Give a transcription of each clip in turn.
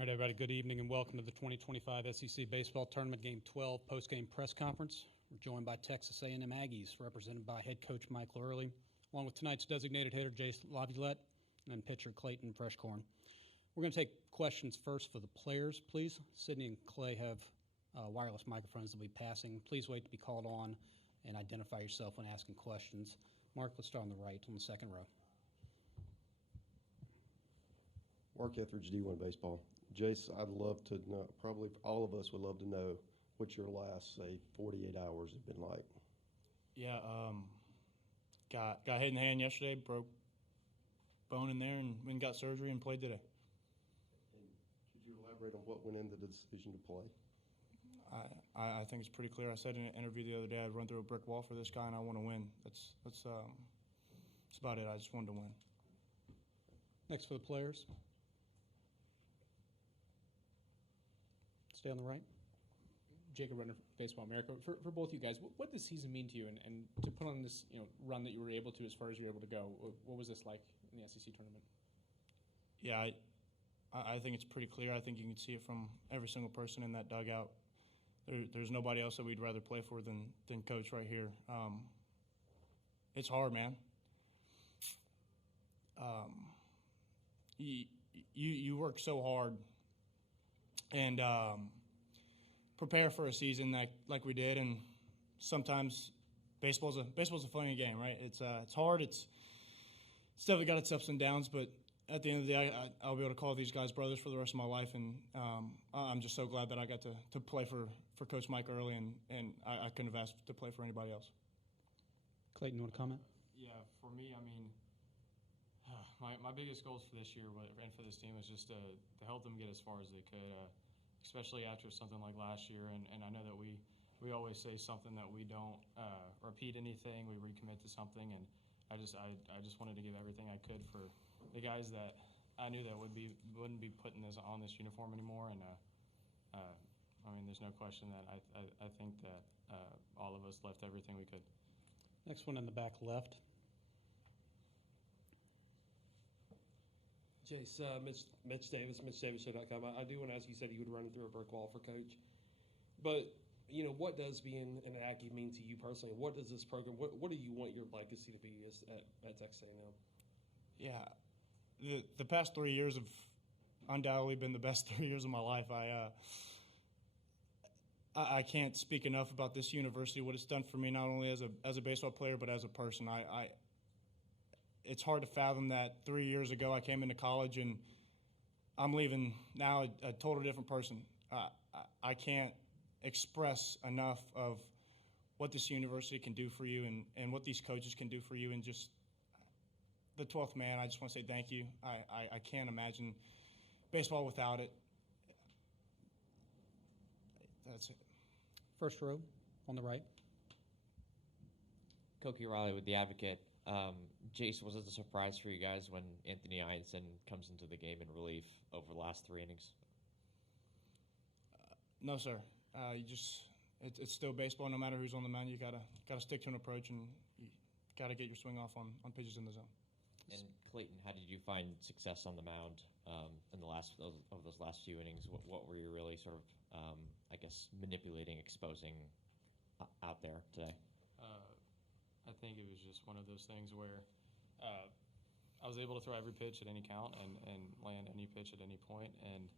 All right, everybody, good evening and welcome to the 2025 SEC Baseball Tournament Game 12 postgame press conference. We're joined by Texas A&M Aggies, represented by head coach Mike Lurley, along with tonight's designated hitter Jace Laviolette and pitcher Clayton Freshcorn. We're going to take questions first for the players, please. Sydney and Clay have wireless microphones that will be passing. Please wait to be called on and identify yourself when asking questions. Mark, let's start on the right on the second row. Mark Etheridge, D1 Baseball. Jace, I'd love to know, probably all of us would love to know what your last, say, 48 hours have been like. Yeah, got hit in the hand yesterday, broke bone in there, and went and got surgery and played today. And could you elaborate on what went into the decision to play? I think it's pretty clear. I said in an interview the other day I'd run through a brick wall for this guy, and I want to win. That's about it. I just wanted to win. Next for the players. Stay on the right. Jacob Renner, Baseball America. For both you guys, what does season mean to you, and to put on this run that you were able to as far as you were able to go? What was this like in the SEC tournament? Yeah, I think it's pretty clear. I think you can see it from every single person in that dugout. There's nobody else that we'd rather play for than Coach right here. It's hard, man. You work so hard and prepare for a season like we did, and sometimes baseball's a funny game, right? It's hard. It's definitely got its ups and downs, but at the end of the day, I'll be able to call these guys brothers for the rest of my life, and I'm just so glad that I got to play for Coach Mike early, and I couldn't have asked to play for anybody else. Clayton, you want to comment? Yeah, for me, I mean, my biggest goals for this year and for this team was just to help them get as far as they could, especially after something like last year. And I know that we always say something that we don't repeat anything, we recommit to something, and I just wanted to give everything I could for the guys that I knew that wouldn't be putting this on this uniform anymore. And I mean, there's no question that I think that all of us left everything we could. Next one in the back left. Jace, Mitch Davis, MitchDavisShow.com. I do want to ask you, said you would run through a brick wall for Coach. But, what does being an Aggie mean to you personally? What does this program, what do you want your legacy to be at Texas A&M? Yeah, the past 3 years have undoubtedly been the best 3 years of my life. I can't speak enough about this university, what it's done for me, not only as a baseball player, but as a person. It's hard to fathom that 3 years ago I came into college and I'm leaving now a total different person. I can't express enough of what this university can do for you and what these coaches can do for you, and just the 12th man. I just want to say thank you. I can't imagine baseball without it. That's it. First row on the right. Koki Riley with The Advocate. Jace, was it a surprise for you guys when Anthony Einstein comes into the game in relief over the last 3 innings? No, sir. It's still baseball. No matter who's on the mound, you gotta stick to an approach, and you gotta get your swing off on pitches in the zone. And Clayton, how did you find success on the mound in the those last few innings? What were you really sort of, I guess, manipulating, exposing out there today? I think it was just one of those things where I was able to throw every pitch at any count and land any pitch at any point. And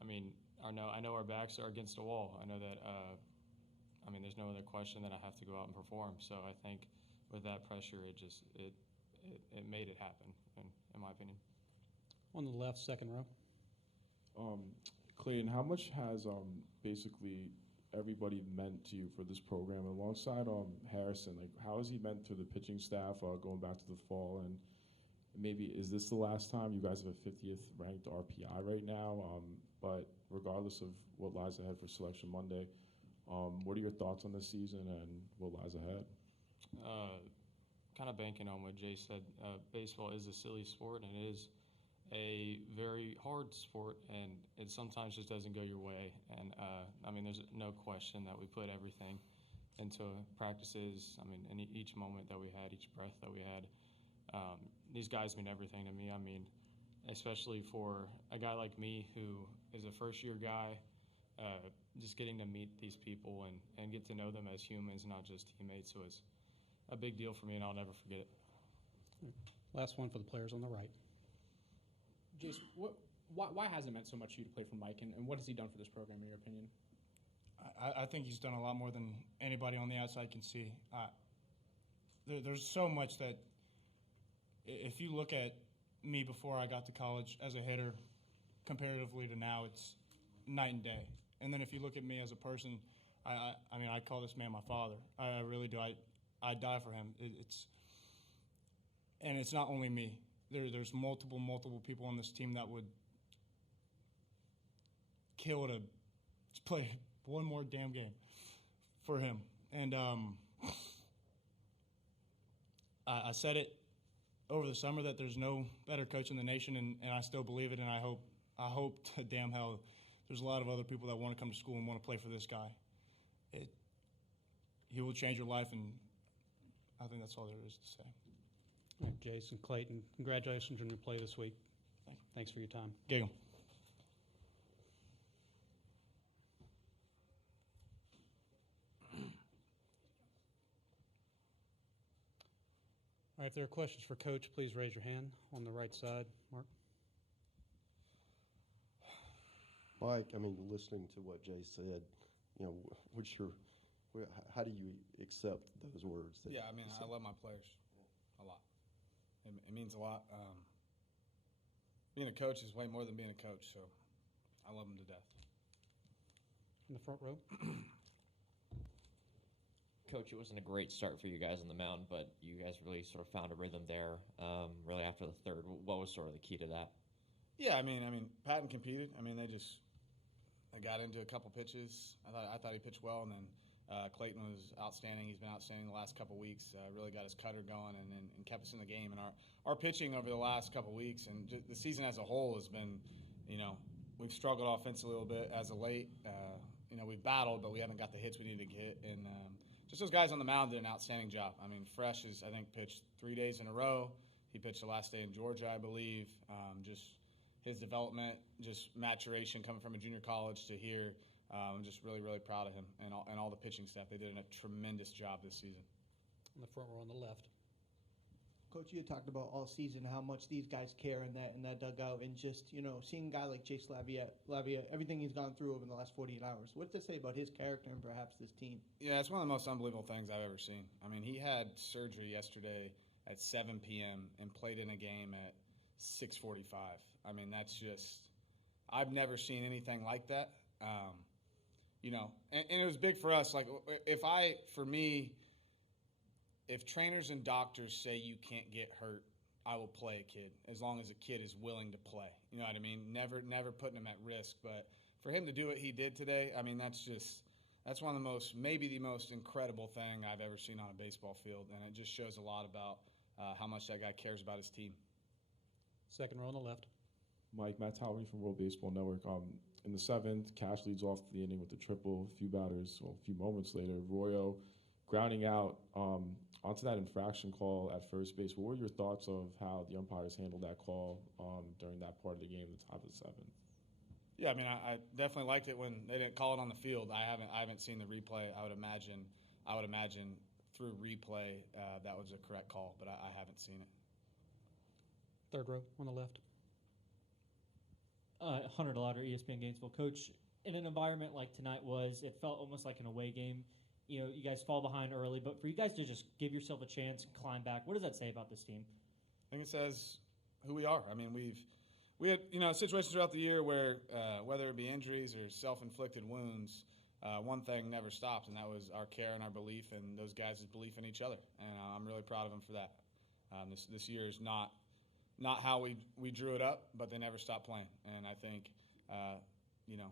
I mean, I know our backs are against a wall. I know that. I mean, there's no other question that I have to go out and perform. So I think with that pressure, it made it happen, in my opinion. On the left, second row. Clayton, how much has basically everybody meant to you for this program alongside Harrison? Like, how has he meant to the pitching staff going back to the fall? And maybe is this the last time? You guys have a 50th ranked RPI right now, but regardless of what lies ahead for Selection Monday, what are your thoughts on this season and what lies ahead? Kind of banking on what Jay said, baseball is a silly sport, and it is a very hard sport, and it sometimes just doesn't go your way. And I mean, there's no question that we put everything into practices. I mean, in each moment that we had, each breath that we had, these guys mean everything to me. I mean, especially for a guy like me who is a first-year guy. Just getting to meet these people and get to know them as humans, not just teammates. So it's a big deal for me, and I'll never forget it. Last one for the players on the right. Jace, why has it meant so much to you to play for Mike, and what has he done for this program, in your opinion? I think he's done a lot more than anybody on the outside can see. There's so much that if you look at me before I got to college as a hitter comparatively to now, it's night and day. And then if you look at me as a person, I mean, I call this man my father. I really do. I die for him. And it's not only me. There's multiple people on this team that would kill to play one more damn game for him. And I said it over the summer that there's no better coach in the nation, and I still believe it, and I hope to damn hell there's a lot of other people that want to come to school and want to play for this guy. He will change your life, and I think that's all there is to say. All right, Jason, Clayton, congratulations on your play this week. Thanks for your time. Giggle. All right, if there are questions for Coach, please raise your hand on the right side. Mark? Mike, I mean, listening to what Jay said, you know, how do you accept those words? Yeah, I mean, I love my players a lot. It means a lot. Being a coach is way more than being a coach, so I love them to death. In the front row? Coach, it wasn't a great start for you guys on the mound, but you guys really sort of found a rhythm there really after the third. What was sort of the key to that? Yeah, I mean, Patton competed. I mean, they got into a couple pitches. I thought he pitched well, and then Clayton was outstanding. He's been outstanding the last couple weeks. Really got his cutter going and kept us in the game. And our pitching over the last couple weeks and the season as a whole has been, you know, we've struggled offensively a little bit as of late. You know, we've battled, but we haven't got the hits we need to get. And just those guys on the mound did an outstanding job. I mean, Fresh is, I think, pitched 3 days in a row. He pitched the last day in Georgia, I believe. Just his development, just maturation coming from a junior college to here. I'm just really, really proud of him and all the pitching staff. They did a tremendous job this season. In the front row on the left. Coach, you had talked about all season how much these guys care in that dugout, and just, you know, seeing a guy like Jace Lavia, everything he's gone through over the last 48 hours. What does that say about his character and perhaps this team? Yeah, it's one of the most unbelievable things I've ever seen. I mean, he had surgery yesterday at 7 p.m. and played in a game at 6:45. I mean, that's just – I've never seen anything like that. You know, and it was big for us. Like, if trainers and doctors say you can't get hurt, I will play a kid as long as a kid is willing to play. You know what I mean? Never putting him at risk. But for him to do what he did today, I mean, that's one of the most, maybe the most incredible thing I've ever seen on a baseball field. And it just shows a lot about how much that guy cares about his team. Second row on the left. Mike, Matt Towery from World Baseball Network. In the seventh, Cash leads off the inning with a triple. A few moments later, Royo grounding out onto that infraction call at first base. What were your thoughts of how the umpires handled that call during that part of the game, the top of the seventh? Yeah, I mean, I definitely liked it when they didn't call it on the field. I haven't seen the replay. I would imagine through replay that was a correct call, but I haven't seen it. Third row on the left. Hunter DeLauder, ESPN Gainesville. Coach, in an environment like tonight it felt almost like an away game. You know, you guys fall behind early, but for you guys to just give yourself a chance, climb back, what does that say about this team? I think it says who we are. I mean, we had, you know, situations throughout the year where whether it be injuries or self-inflicted wounds, one thing never stopped, and that was our care and our belief and those guys' belief in each other. And I'm really proud of them for that. This year is not how we drew it up, but they never stopped playing. And I think, you know,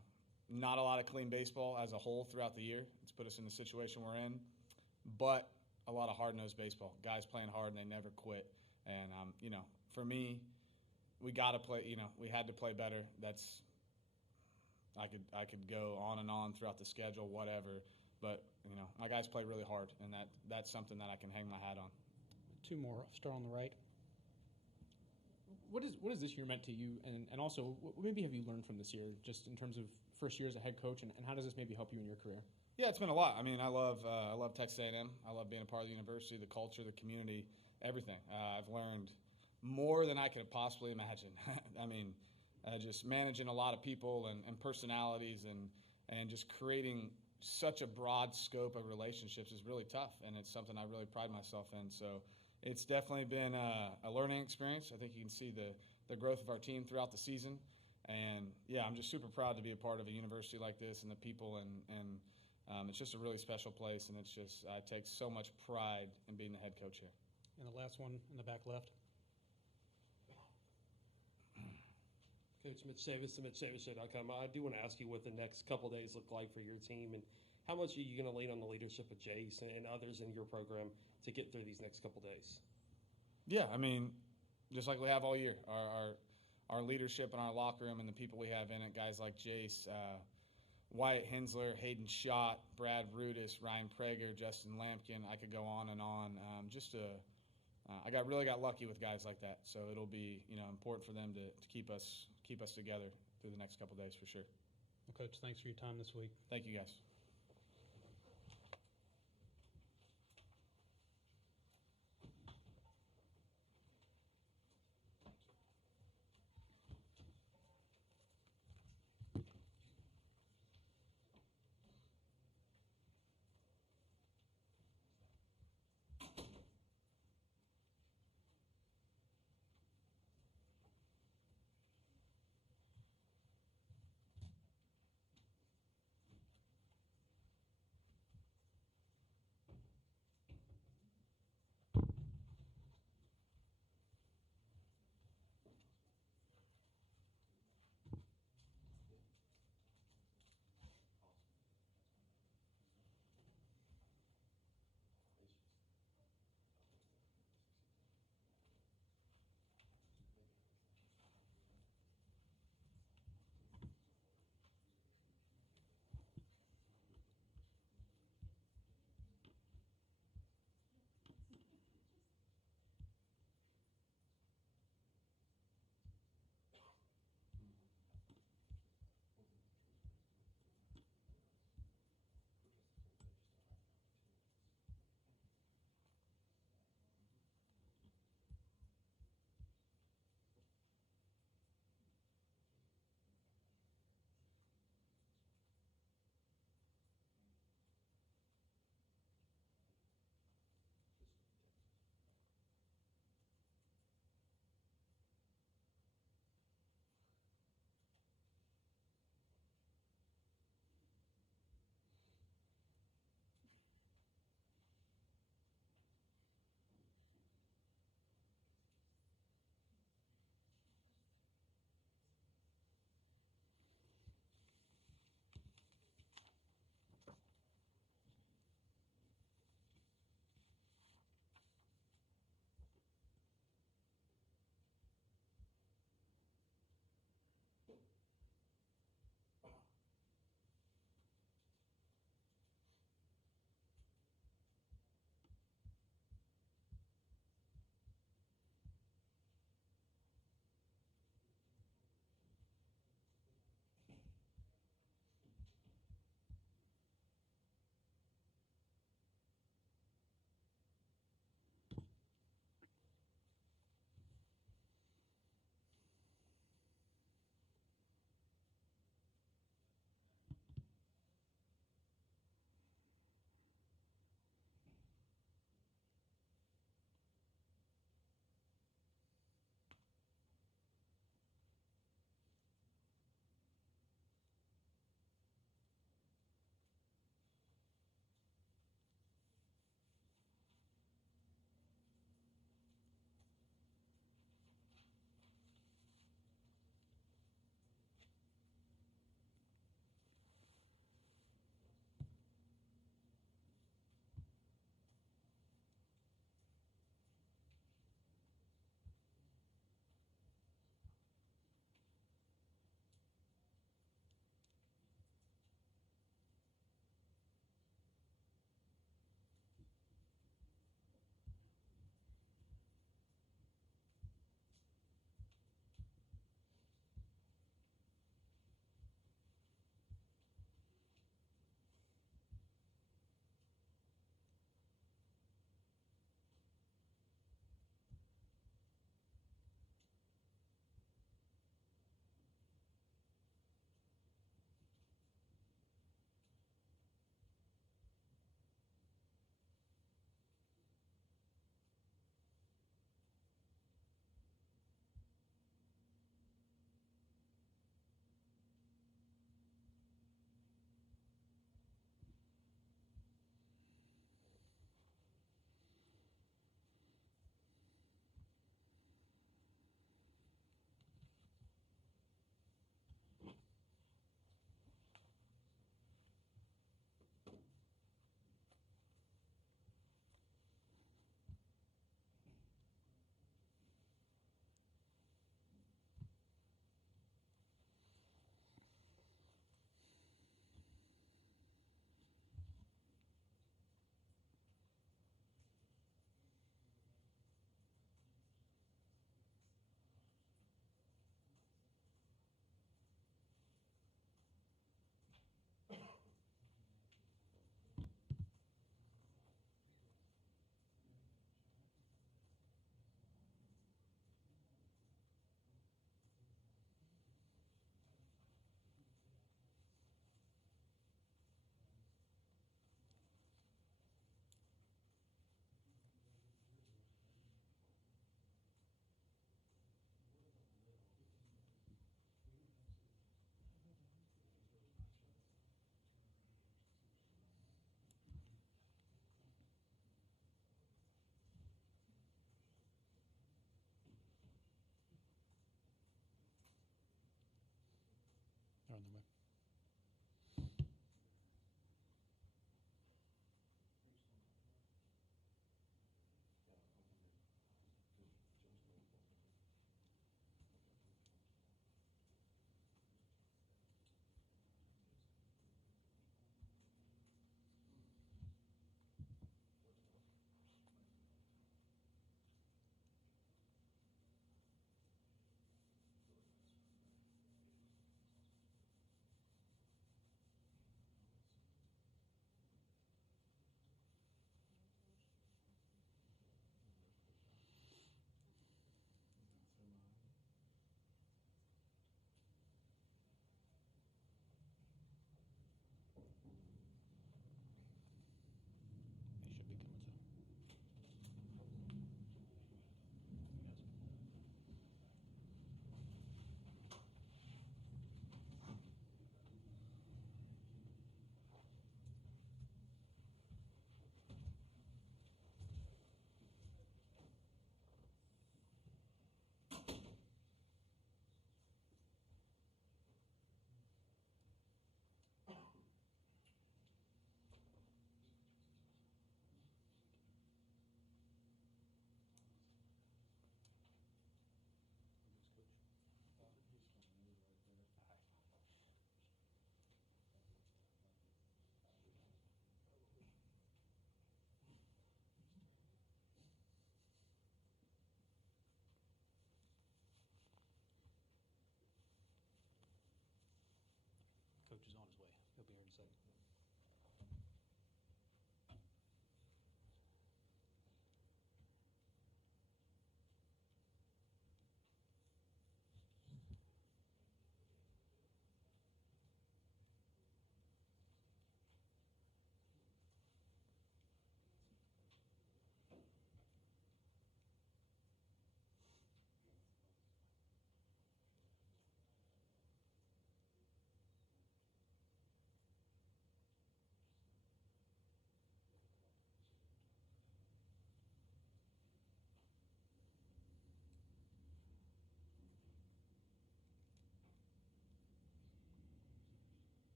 not a lot of clean baseball as a whole throughout the year. It's put us in the situation we're in, but a lot of hard-nosed baseball. Guys playing hard and they never quit. And, you know, for me, we got to play, you know, we had to play better. I could go on and on throughout the schedule, whatever. But, you know, my guys play really hard, and that's something that I can hang my hat on. Two more. Start on the right. What is this year meant to you, and also what maybe have you learned from this year, just in terms of first year as a head coach, and how does this maybe help you in your career? Yeah, it's been a lot. I mean, I love Texas A&M. I love being a part of the university, the culture, the community, everything. I've learned more than I could have possibly imagined. I mean, just managing a lot of people and personalities and just creating such a broad scope of relationships is really tough, and it's something I really pride myself in. So it's definitely been a learning experience. I think you can see the growth of our team throughout the season. And, yeah, I'm just super proud to be a part of a university like this and the people, and it's just a really special place, and it's just I take so much pride in being the head coach here. And the last one in the back left. Coach Mitch Davis to MitchDavisShow.com. I do want to ask you what the next couple of days look like for your team, and how much are you going to lean on the leadership of Jace and others in your program to get through these next couple of days? Yeah, I mean, just like we have all year, our leadership in our locker room and the people we have in it, guys like Jace, Wyatt Hensler, Hayden Schott, Brad Rudis, Ryan Prager, Justin Lampkin. I could go on and on. I really got lucky with guys like that, so it'll be important for them to keep us together through the next couple of days for sure. Well, Coach, thanks for your time this week. Thank you, guys.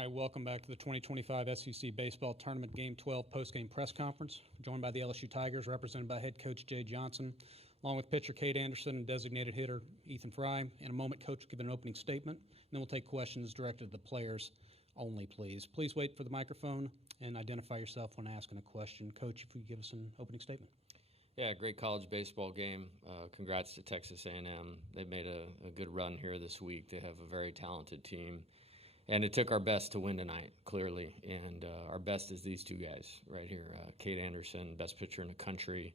All right, welcome back to the 2025 SEC Baseball Tournament Game 12 postgame press conference. We're joined by the LSU Tigers, represented by head coach Jay Johnson, along with pitcher Cade Anderson and designated hitter Ethan Fry. In a moment, coach will give an opening statement, and then we'll take questions directed to the players only, please. Please wait for the microphone and identify yourself when asking a question. Coach, if you give us an opening statement. Yeah, great college baseball game. Congrats to Texas A&M. They've made a good run here this week. They have a very talented team. And it took our best to win tonight, clearly. And our best is these two guys right here. Cade Anderson, best pitcher in the country.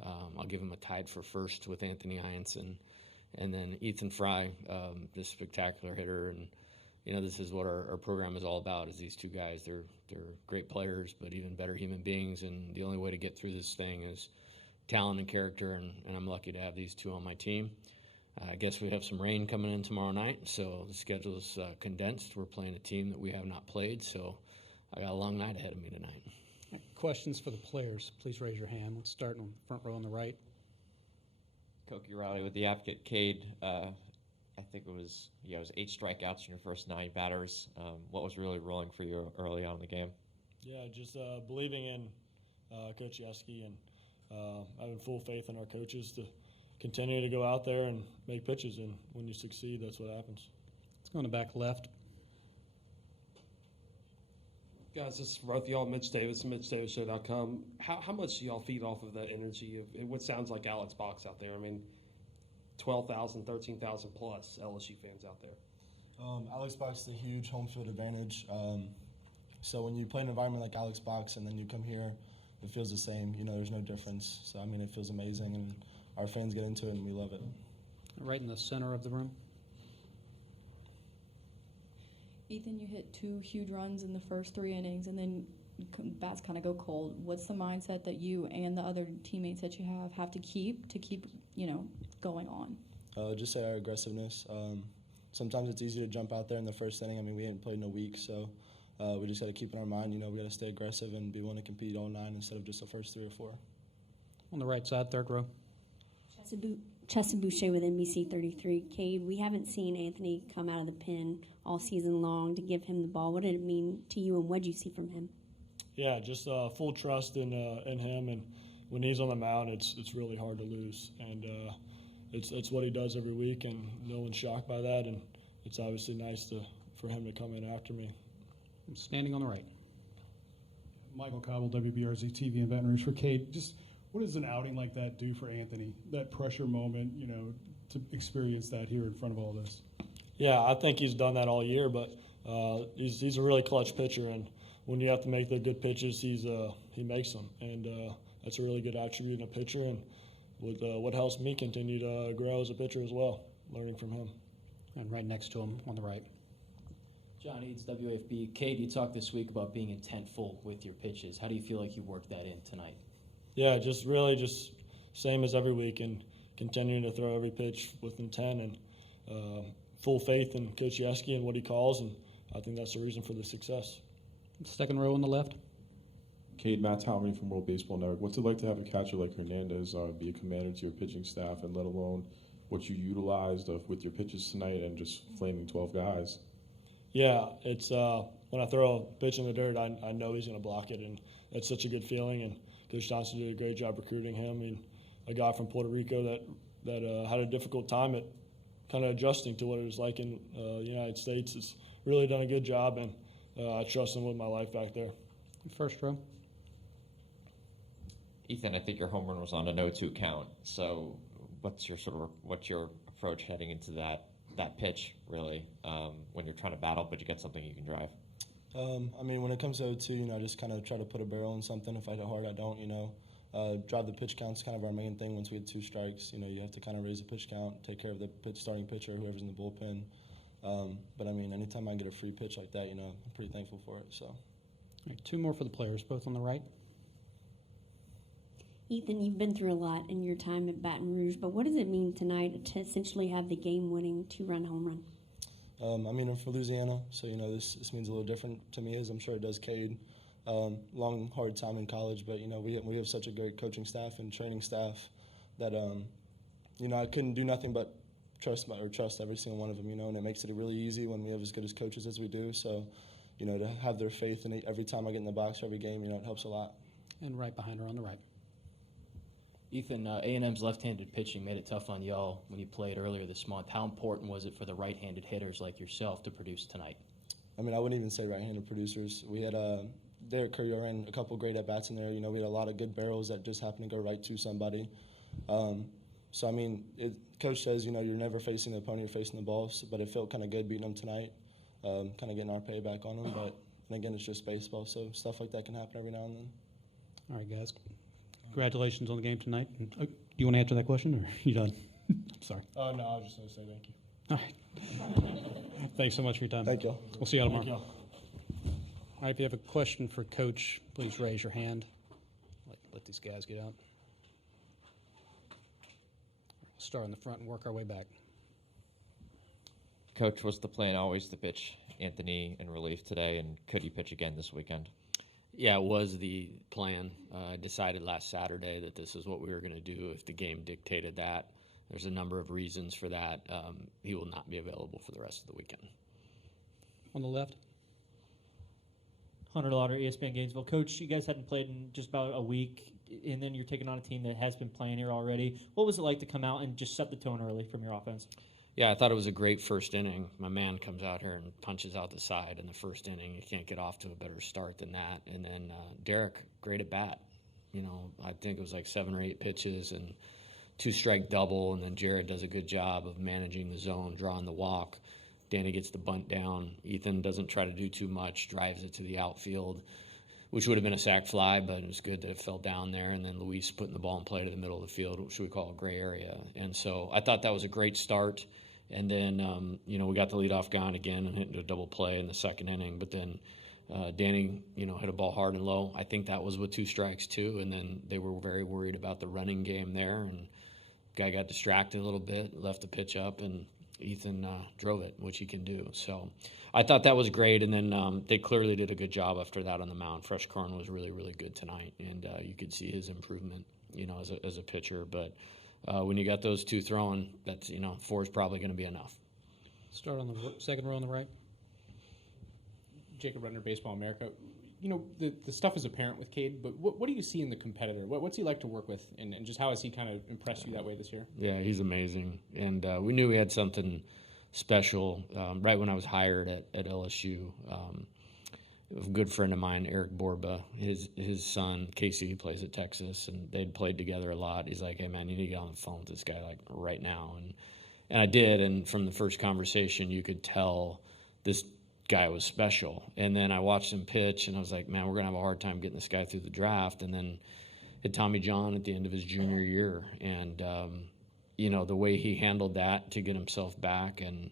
I'll give him a tied for first with Anthony Hyanson. And then Ethan Fry, this spectacular hitter. And, you know, this is what our program is all about, is these two guys. They're great players, but even better human beings. And the only way to get through this thing is talent and character. And I'm lucky to have these two on my team. I guess we have some rain coming in tomorrow night, so the schedule is condensed. We're playing a team that we have not played, so I got a long night ahead of me tonight. Questions for the players, please raise your hand. Let's start in the front row on the right. Koki Riley with the Advocate. Cade, I think it was 8 strikeouts in your first 9 batters. What was really rolling for you early on in the game? Yeah, just believing in Coach Yeski and having full faith in our coaches to continue to go out there and make pitches, and when you succeed, that's what happens. Let's go in the back left. Guys, this is for both y'all, Mitch Davis, MitchDavisShow.com. How much do y'all feed off of that energy of what sounds like Alex Box out there? I mean, 12,000, 13,000 plus LSU fans out there. Alex Box is a huge home field advantage. So when you play an environment like Alex Box and then you come here, it feels the same. You know, there's no difference. So, I mean, it feels amazing, and our fans get into it, and we love it. Right in the center of the room. Ethan, you hit 2 huge runs in the first 3 innings, and then bats kind of go cold. What's the mindset that you and the other teammates that you have to keep going on? Just say our aggressiveness. Sometimes it's easy to jump out there in the first inning. I mean, we hadn't played in a week, so we just got to keep in our mind, we got to stay aggressive and be willing to compete all 9 instead of just the first 3 or 4. On the right side, third row. Chesson Boucher with NBC 33. Cade, we haven't seen Anthony come out of the pen all season long to give him the ball. What did it mean to you, and what did you see from him? Yeah, just full trust in him, and when he's on the mound, it's really hard to lose, and it's what he does every week, and no one's shocked by that, and it's obviously nice for him to come in after me. I'm standing on the right. Michael Cobble, WBRZ TV and Baton Rouge for Cade. Just what does an outing like that do for Anthony? That pressure moment, to experience that here in front of all this. Yeah, I think he's done that all year, but he's a really clutch pitcher, and when you have to make the good pitches, he makes them, and that's a really good attribute in a pitcher, and with what helps me continue to grow as a pitcher as well, learning from him. And right next to him on the right. John Eads, WFB. Cade, you talked this week about being intentful with your pitches. How do you feel like you worked that in tonight? Yeah, just same as every week, and continuing to throw every pitch with intent and full faith in Coach Yeski and what he calls, and I think that's the reason for the success. Second row on the left. Cade, Matt Talmany from World Baseball Network. What's it like to have a catcher like Hernandez be a commander to your pitching staff, and let alone what you utilized with your pitches tonight and just flaming 12 guys? Yeah, it's when I throw a pitch in the dirt, I know he's going to block it, and that's such a good feeling, and Coach Johnson did a great job recruiting him. I mean, a guy from Puerto Rico that had a difficult time at kind of adjusting to what it was like in the United States. It's really done a good job, and I trust him with my life back there. First row. Ethan, I think your home run was on a 0-2 count. So what's your approach heading into that pitch, really, when you're trying to battle, but you get something you can drive? I mean, when it comes to 0-2, I just kind of try to put a barrel in something. If I hit hard, I don't, drive the pitch count's kind of our main thing. Once we had 2 strikes, you have to kind of raise the pitch count, take care of the starting pitcher, whoever's in the bullpen. But, I mean, anytime I get a free pitch like that, I'm pretty thankful for it. So, All right, 2 more for the players, both on the right. Ethan, you've been through a lot in your time at Baton Rouge, but what does it mean tonight to essentially have the game-winning 2-run home run? I mean, I'm from Louisiana, so, this means a little different to me, as I'm sure it does Cade. Long, hard time in college, but, we have such a great coaching staff and training staff that, I couldn't do nothing but trust every single one of them, and it makes it really easy when we have as good as coaches as we do. So, to have their faith in it every time I get in the box, every game, it helps a lot. And right behind her on the right. Ethan, A&M's left-handed pitching made it tough on y'all when you played earlier this month. How important was it for the right-handed hitters like yourself to produce tonight? I mean, I wouldn't even say right-handed producers. We had Derek Curry ran a couple great at-bats in there. We had a lot of good barrels that just happened to go right to somebody. So, I mean, Coach says, you're never facing the opponent, you're facing the ball, but it felt kind of good beating them tonight, kind of getting our payback on them. But, and again, it's just baseball, so stuff like that can happen every now and then. All right, guys. Congratulations on the game tonight. Do you want to answer that question, or are you done? I'm sorry. Oh, no, I was just going to say thank you. All right. Thanks so much for your time. Thank you. We'll see you all tomorrow. Thank All right, if you have a question for Coach, please raise your hand. Let these guys get out. We'll start in the front and work our way back. Coach, was the plan always to pitch Anthony in relief today, and could you pitch again this weekend? Yeah, it was the plan. I decided last Saturday that this is what we were going to do if the game dictated that. There's a number of reasons for that. He will not be available for the rest of the weekend. On the left. Hunter Lauder, ESPN Gainesville. Coach, you guys hadn't played in just about a week, and then you're taking on a team that has been playing here already. What was it like to come out and just set the tone early from your offense? Yeah, I thought it was a great first inning. My man comes out here and punches out the side in the first inning. You can't get off to a better start than that. And then Derek, great at bat. I think it was like 7 or 8 pitches and 2-strike double, and then Jared does a good job of managing the zone, drawing the walk. Danny gets the bunt down. Ethan doesn't try to do too much, drives it to the outfield, which would have been a sac fly, but it was good that it fell down there. And then Luis putting the ball in play to the middle of the field, which we call a gray area. And so I thought that was a great start. And then, we got the leadoff guy on again and hit into a double play in the second inning. But then Danny, hit a ball hard and low. I think that was with 2 strikes too. And then they were very worried about the running game there. And guy got distracted a little bit, left the pitch up, and Ethan drove it, which he can do. So I thought that was great. And then they clearly did a good job after that on the mound. Fresh Corn was really, really good tonight. And you could see his improvement, as a pitcher. But when you got those 2 throwing, that's 4 is probably going to be enough. Start on the second row on the right. Jacob Rudner, Baseball America. The stuff is apparent with Cade, but what do you see in the competitor? What's he like to work with, and just how has he kind of impressed you that way this year? Yeah, he's amazing. And we knew we had something special right when I was hired at LSU. A good friend of mine, Eric Borba, his son, Casey, plays at Texas, and they'd played together a lot. He's like, hey, man, you need to get on the phone with this guy like right now. And I did, and from the first conversation, you could tell this guy was special. And then I watched him pitch, and I was like, man, we're going to have a hard time getting this guy through the draft. And then hit Tommy John at the end of his junior year. And, the way he handled that to get himself back and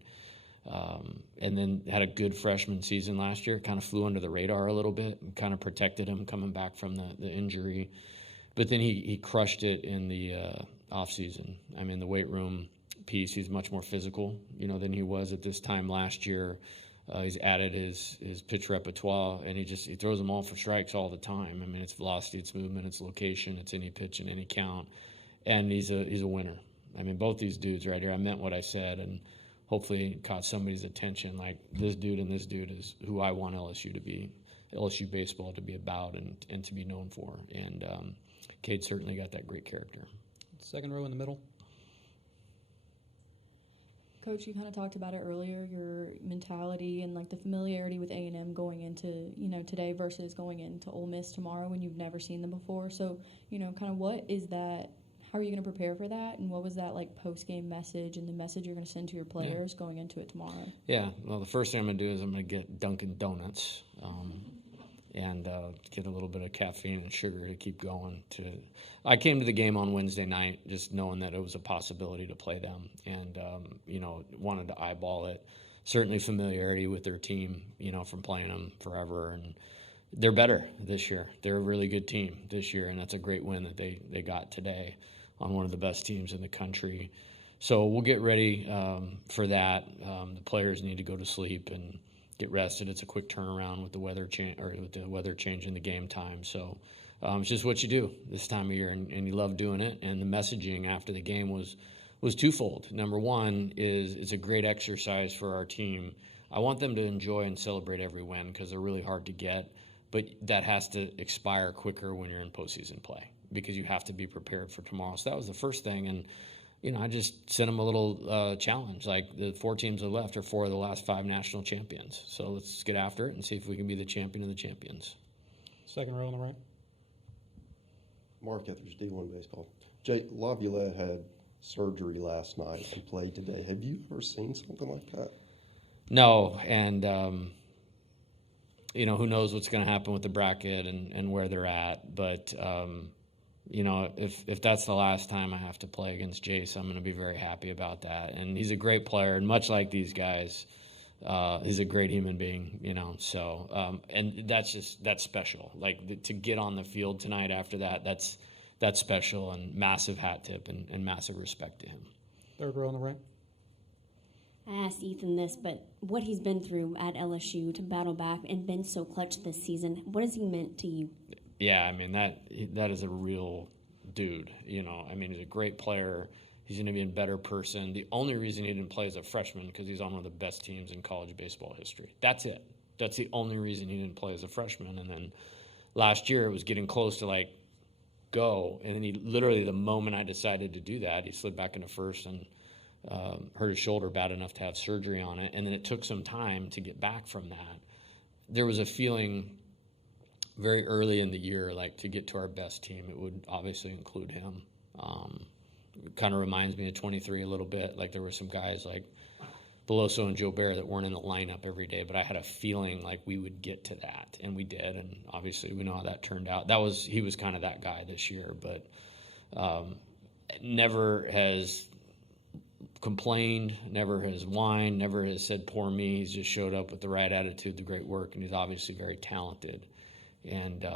then had a good freshman season last year, kind of flew under the radar a little bit and kind of protected him coming back from the injury. But then he crushed it in the offseason. I mean, the weight room piece, he's much more physical, than he was at this time last year. He's added his pitch repertoire, and he throws them all for strikes all the time. I mean, it's velocity, it's movement, it's location, it's any pitch and any count, and he's a winner. I mean, both these dudes right here, I meant what I said, and hopefully it caught somebody's attention. Like, this dude and this dude is who I want LSU baseball to be about and to be known for. And Cade certainly got that great character. Second row in the middle. Coach, you kind of talked about it earlier, your mentality and the familiarity with A&M going into, today versus going into Ole Miss tomorrow when you've never seen them before. So, kind of what is that? How are you going to prepare for that? And what was that post-game message and the message you're going to send to your players going into it tomorrow? Yeah, well, the first thing I'm going to do is I'm going to get Dunkin' Donuts and get a little bit of caffeine and sugar to keep going. I came to the game on Wednesday night just knowing that it was a possibility to play them and, wanted to eyeball it. Certainly familiarity with their team, from playing them forever. And they're better this year. They're a really good team this year, and that's a great win that they got today on one of the best teams in the country. So we'll get ready for that. The players need to go to sleep and get rested. It's a quick turnaround with the weather change in the game time. So it's just what you do this time of year, and you love doing it. And the messaging after the game was twofold. Number one is it's a great exercise for our team I want them to enjoy and celebrate every win because they're really hard to get, but that has to expire quicker when you're in postseason play because you have to be prepared for tomorrow. So that was the first thing, and I just sent them a little challenge. Like, the 4 teams that left are 4 of the last 5 national champions. So let's get after it and see if we can be the champion of the champions. Second row on the right. Mark Etheridge, D1 Baseball. Jay, Laviolette had surgery last night and played today. Have you ever seen something like that? No, and who knows what's going to happen with the bracket and where they're at. But if that's the last time I have to play against Jace, I'm going to be very happy about that. And he's a great player, and much like these guys, he's a great human being. So and that's special. Like, to get on the field tonight after that, that's special, and massive hat tip and massive respect to him. Third row on the right. I asked Ethan this, but what he's been through at LSU to battle back and been so clutch this season, what has he meant to you? Yeah, I mean, that is a real dude. He's a great player. He's going to be a better person. The only reason he didn't play as a freshman because he's on one of the best teams in college baseball history. That's it. That's the only reason he didn't play as a freshman. And then last year it was getting close to go, and then he literally, the moment I decided to do that, he slid back into first and hurt his shoulder bad enough to have surgery on it, and then it took some time to get back from that. There was a feeling very early in the year, to get to our best team, it would obviously include him. It kind of reminds me of 23 a little bit. There were some guys like Beloso and Joe Bear that weren't in the lineup every day, but I had a feeling we would get to that, and we did, and obviously we know how that turned out. He was kind of that guy this year, but never has complained, never has whined, never has said poor me. He's just showed up with the right attitude, the great work, and he's obviously very talented, and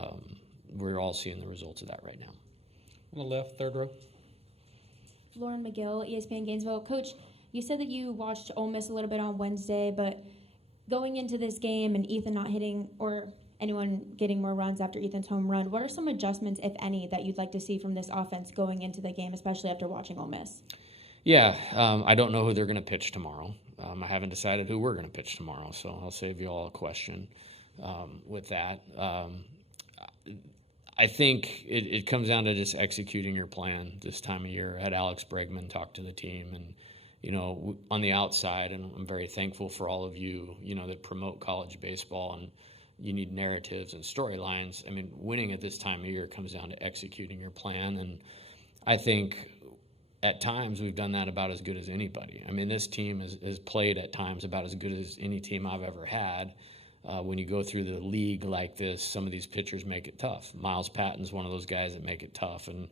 we're all seeing the results of that right now. On the left, third row. Lauren McGill, ESPN Gainesville. Coach, you said that you watched Ole Miss a little bit on Wednesday, but going into this game and Ethan not hitting or anyone getting more runs after Ethan's home run, what are some adjustments, if any, that you'd like to see from this offense going into the game, especially after watching Ole Miss? Yeah, I don't know who they're going to pitch tomorrow. I haven't decided who we're going to pitch tomorrow, so I'll save you all a question with that. I think it comes down to just executing your plan this time of year. I had Alex Bregman talk to the team, and on the outside, and I'm very thankful for all of you, that promote college baseball, and you need narratives and storylines. I mean, winning at this time of year comes down to executing your plan, and I think at times we've done that about as good as anybody. I mean, this team has played at times about as good as any team I've ever had. When you go through the league like this, some of these pitchers make it tough. Miles Patton's one of those guys that make it tough, and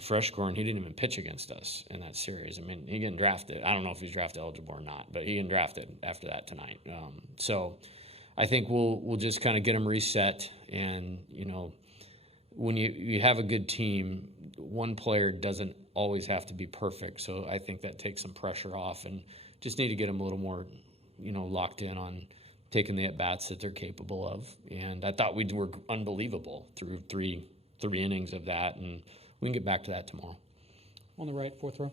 Freshcorn, he didn't even pitch against us in that series. I mean, he getting drafted. I don't know if he's draft eligible or not, but he getting drafted after that tonight. So I think we'll just kind of get him reset. And, when you have a good team, one player doesn't always have to be perfect. So I think that takes some pressure off, and just need to get them a little more, locked in on taking the at-bats that they're capable of. And I thought we were unbelievable through three innings of that, and we can get back to that tomorrow. On the right, fourth row.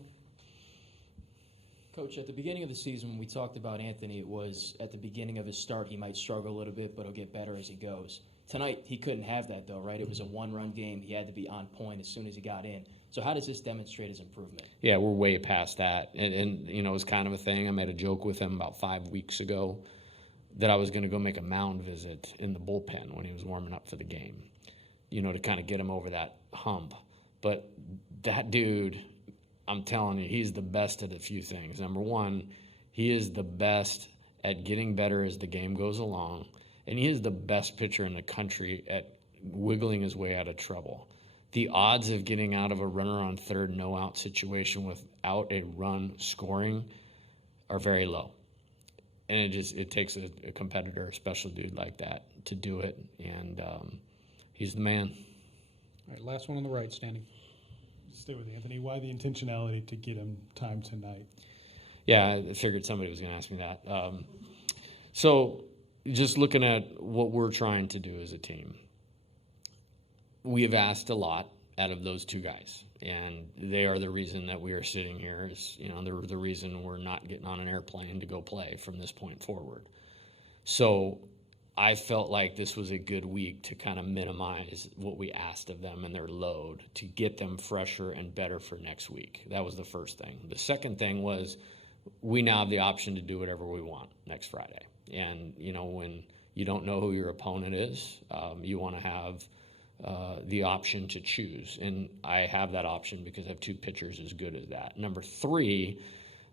Coach, at the beginning of the season, when we talked about Anthony, it was at the beginning of his start, he might struggle a little bit, but he'll get better as he goes. Tonight, he couldn't have that, though, right? It was a one-run game. He had to be on point as soon as he got in. So how does this demonstrate his improvement? Yeah, we're way past that. And it was kind of a thing. I made a joke with him about 5 weeks ago that I was going to go make a mound visit in the bullpen when he was warming up for the game, to kind of get him over that hump. But that dude, I'm telling you, he's the best at a few things. Number one, he is the best at getting better as the game goes along, and he is the best pitcher in the country at wiggling his way out of trouble. The odds of getting out of a runner on third no-out situation without a run scoring are very low. And it takes a competitor, a special dude like that to do it, and he's the man. All right, last one on the right, standing. Stay with Anthony. Why the intentionality to get him time tonight? Yeah, I figured somebody was going to ask me that. So just looking at what we're trying to do as a team, we have asked a lot out of those two guys, and they are the reason that we are sitting here. They're the reason we're not getting on an airplane to go play from this point forward. So I felt like this was a good week to kind of minimize what we asked of them and their load to get them fresher and better for next week. That was the first thing. The second thing was we now have the option to do whatever we want next Friday. And, when you don't know who your opponent is, you want to have the option to choose. And I have that option because I have two pitchers as good as that. Number three,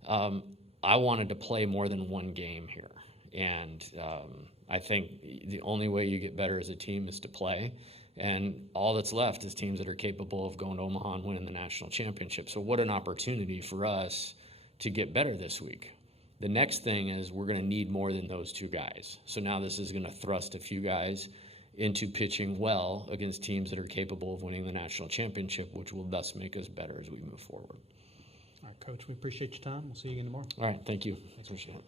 I wanted to play more than one game here. And I think the only way you get better as a team is to play. And all that's left is teams that are capable of going to Omaha and winning the national championship. So what an opportunity for us to get better this week. The next thing is we're going to need more than those two guys. So now this is going to thrust a few guys into pitching well against teams that are capable of winning the national championship, which will thus make us better as we move forward. All right, Coach, we appreciate your time. We'll see you again tomorrow. All right, thank you. Thanks. Appreciate it.